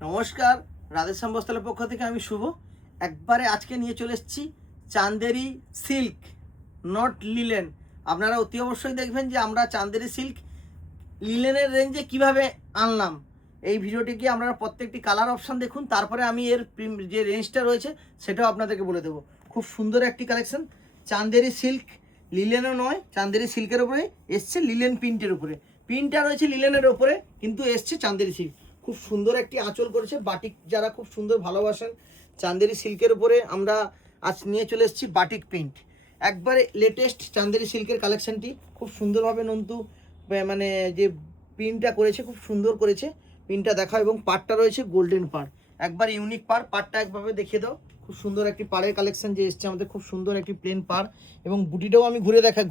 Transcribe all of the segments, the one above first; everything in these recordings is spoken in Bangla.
নমস্কার, রাধেশ্যাম বস্ত্রালয়ের পক্ষ থেকে আমি শুভ। একবারে আজকে নিয়ে চলে এসেছি চান্দেরি সিল্ক, নট লিলেন। আপনারা অতি অবশ্যই দেখবেন যে আমরা চান্দেরি সিল্ক লিলেনের রেঞ্জে কিভাবে আনলাম। এই ভিডিওটিকে আপনারা প্রত্যেকটি কালার অপশান দেখুন, তারপরে আমি এর যে রেঞ্জটা রয়েছে সেটাও আপনাদেরকে বলে দেবো। খুব সুন্দর একটি কালেকশন, চান্দেরি সিল্ক, লিলেনও নয়, চান্দেরি সিল্কের উপরে এসছে লিলেন প্রিন্টের উপরে। প্রিন্টটা রয়েছে লিলেনের উপরে, কিন্তু এসছে চান্দেরি সিল্ক। খুব সুন্দর একটি আঁচল করেছে, বাটিক যারা খুব সুন্দর ভালোবাসেন চান্দেরি সিল্কের উপরে আমরা আজ নিয়ে চলে এসেছি বাটিক প্রিন্ট। একবারে লেটেস্ট চান্দেরি সিল্কের কালেকশনটি খুব সুন্দরভাবে নন্তু মানে যে প্রিন্টটা করেছে খুব সুন্দর করেছে। প্রিন্টটা দেখা এবং পাড়টা রয়েছে গোল্ডেন পাড়, একবার ইউনিক পাড়। পাড়টা একভাবে দেখিয়ে দাও। খুব সুন্দর একটি পাড়ের কালেকশন যে এসছে আমাদের, খুব সুন্দর একটি প্লেন পাড় এবং বুটিটাও আমি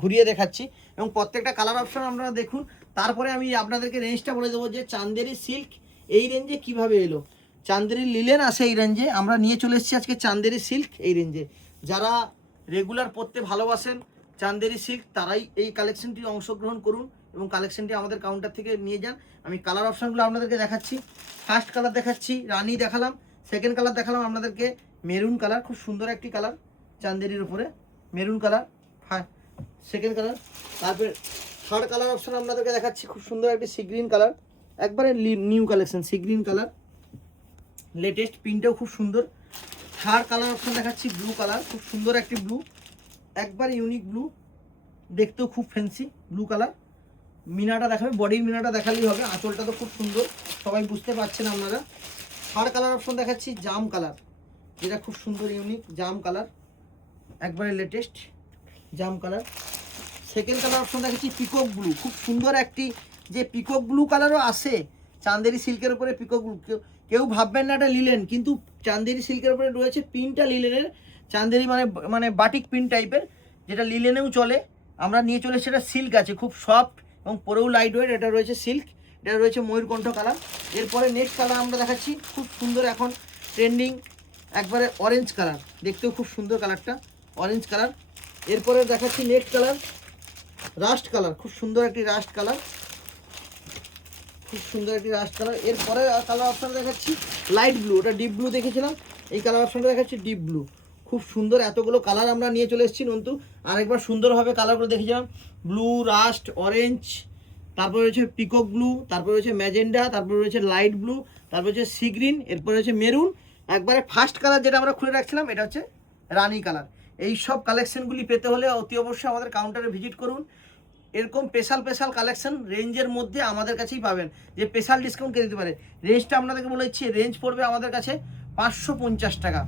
ঘুরিয়ে দেখাচ্ছি এবং প্রত্যেকটা কালার অপশন আপনারা দেখুন। তারপরে আমি আপনাদেরকে রেঞ্জটা বলে দেবো যে চান্দেরি সিল্ক এই রেঞ্জে কিভাবে এলো। চান্দেরি লিলেন আসে এই রেঞ্জে, আমরা নিয়ে চলে এসেছি আজকে চান্দেরি সিল্ক এই রেঞ্জে। যারা রেগুলার পরতে ভালোবাসেন চান্দেরি সিল্ক তারাই এই কালেকশনটি অংশগ্রহণ করুন এবং কালেকশনটি আমাদের কাউন্টার থেকে নিয়ে যান। আমি কালার অপশানগুলো আপনাদেরকে দেখাচ্ছি। ফার্স্ট কালার দেখাচ্ছি রানি দেখালাম, সেকেন্ড কালার দেখালাম আপনাদেরকে মেরুন কালার, খুব সুন্দর একটি কালার চান্দেরির উপরে মেরুন কালার। সেকেন্ড কালার, তারপরে থার্ড কালার অপশান আপনাদেরকে দেখাচ্ছি খুব সুন্দর একটি সি গ্রিন কালার, একবারে new collection sea green colour, latest প্রিন্টটাও খুব সুন্দর। থার্ড কালার অপশান দেখাচ্ছি ব্লু কালার, খুব সুন্দর একটি ব্লু, একবার ইউনিক ব্লু, দেখতেও খুব ফ্যান্সি ব্লু কালার। মিনাটা দেখাবে, বডির মিনাটা দেখালেই হবে, আঁচলটা তো খুব সুন্দর, সবাই বুঝতে পারছেন আপনারা। থার্ড কালার অপশন দেখাচ্ছি জাম কালার, যেটা খুব সুন্দর ইউনিক জাম কালার, একবারে লেটেস্ট জাম কালার। সেকেন্ড কালার অপশন দেখাচ্ছি পিকক ব্লু, খুব সুন্দর একটি যে পিকক ব্লু কালারও আসে চান্দেরি সিল্কের উপরে। পিকক ব্লু কেউ ভাববেন না এটা লিলেন, কিন্তু চান্দেরি সিল্কের উপরে রয়েছে প্রিন্টটা লিলেনের। চান্দেরি মানে বাটিক প্রিন্ট টাইপের, যেটা লিলেনেও চলে। আমরা নিয়ে চলে সেটা সিল্ক আছে, খুব সফট এবং পরেও লাইট ওয়েট। এটা রয়েছে সিল্ক, এটা রয়েছে ময়ূরকণ্ঠ কালার। এরপরে নেক্সট কালার আমরা দেখাচ্ছি খুব সুন্দর এখন ট্রেন্ডিং একবারে অরেঞ্জ কালার, দেখতেও খুব সুন্দর কালারটা অরেঞ্জ কালার। এরপরে দেখাচ্ছি নেক্সট কালার রাস্ট কালার, খুব সুন্দর একটি রাস্ট কালার, খুব সুন্দর একটি রাস্ট কালার। এরপরে কালার অপশান দেখাচ্ছি লাইট ব্লু, ওটা ডিপ ব্লু দেখেছিলাম, এই কালার অপশানটা দেখাচ্ছি ডিপ ব্লু। খুব সুন্দর এতগুলো কালার আমরা নিয়ে চলে এসেছি নন্তু। আরেকবার সুন্দরভাবে কালারগুলো দেখেছিলাম, ব্লু, রাস্ট, অরেঞ্জ, তারপরে রয়েছে পিকক ব্লু, তারপরে রয়েছে ম্যাজেন্ডা, তারপরে রয়েছে লাইট ব্লু, তারপরে হচ্ছে সি গ্রিন, এরপরে হচ্ছে মেরুন। একবারে ফার্স্ট কালার যেটা আমরা খুলে রাখছিলাম এটা হচ্ছে রানি কালার। এই সব কালেকশনগুলি পেতে হলে অতি অবশ্যই আমাদের কাউন্টারে ভিজিট করুন। এরকম স্পেশাল কালেকশন রেঞ্জের মধ্যে আমাদের কাছেই পাবেন, যে স্পেশাল ডিসকাউন্ট কে দিতে পারে। রেঞ্জটা আপনাদেরকে বলে দিচ্ছি, রেঞ্জ পড়বে আমাদের কাছে 550 টাকা।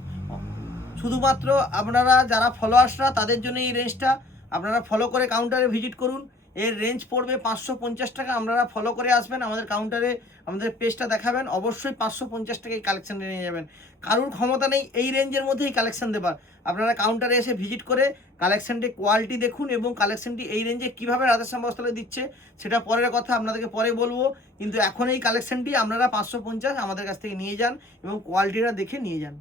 শুধুমাত্র আপনারা যারা ফলোয়ার্সরা তাদের জন্য এই রেঞ্জটা। আপনারা ফলো করে কাউন্টারে ভিজিট করুন, এর রেঞ্জ পড়বে 550 টাকা। আপনারা ফলো করে আসবেন আমাদের কাউন্টারে, আমাদের পেজটা দেখাবেন, অবশ্যই 550 টাকা এই কালেকশানটা নিয়ে যাবেন। কারোর ক্ষমতা নেই এই রেঞ্জের মধ্যে এই কালেকশান দেবার। আপনারা কাউন্টারে এসে ভিজিট করে কালেকশানটি কোয়ালিটি দেখুন এবং কালেকশানটি এই রেঞ্জে কীভাবে রাধেশ্যাম বস্ত্রালয় দিচ্ছে সেটা পরের কথা, আপনাদেরকে পরে বলবো। কিন্তু এখন এই কালেকশানটি আপনারা 550 আমাদের কাছ থেকে নিয়ে যান এবং কোয়ালিটিটা দেখে নিয়ে যান।